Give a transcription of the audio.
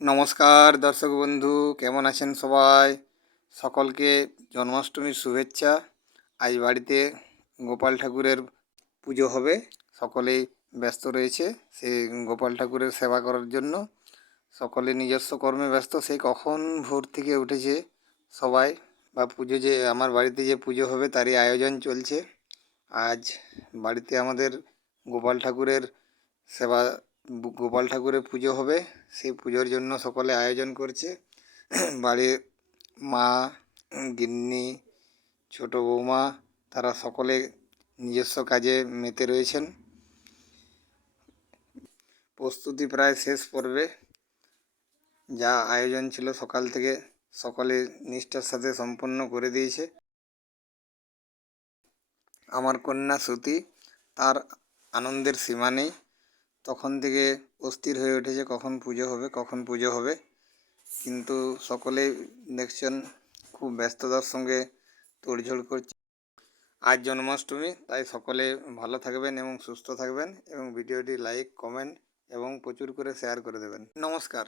নমস্কার দর্শক বন্ধু, কেমন আছেন সবাই? সকলকে জন্মাষ্টমীর শুভেচ্ছা। আজ বাড়িতে গোপাল ঠাকুরের পুজো হবে। সকলেই ব্যস্ত রয়েছে সেই গোপাল ঠাকুরের সেবা করার জন্য। সকলে নিজস্ব কর্মে ব্যস্ত। সেই কখন ভোর থেকে উঠেছে সবাই বা পুজো যে, আমার বাড়িতে যে পুজো হবে তারই আয়োজন চলছে। আজ বাড়িতে আমাদের গোপাল ঠাকুরের সেবা গোপাল ঠাকুরের পুজো হবে। সেই পুজোর জন্য সকলে আয়োজন করছে। বাড়ির মা, গিন্নি, ছোটো বৌমা তারা সকলে নিজস্ব কাজে মেতে রয়েছেন। প্রস্তুতি প্রায় শেষ পর্বে। যা আয়োজন ছিল সকাল থেকে সকলে নিষ্ঠার সাথে সম্পন্ন করে দিয়েছে। আমার কন্যা শ্রুতি তার আনন্দের সীমা নেই। তখন থেকে অস্থির হয়ে উঠেছে, কখন পুজো হবে, কখন পুজো হবে। কিন্তু সকলেই দেখছেন খুব ব্যস্ততার সঙ্গে তোড়ঝোড় করছে। আজ জন্মাষ্টমী, তাই সকলে ভালো থাকবেন এবং সুস্থ থাকবেন এবং ভিডিওটি লাইক, কমেন্ট এবং প্রচুর করে শেয়ার করে দেবেন। নমস্কার।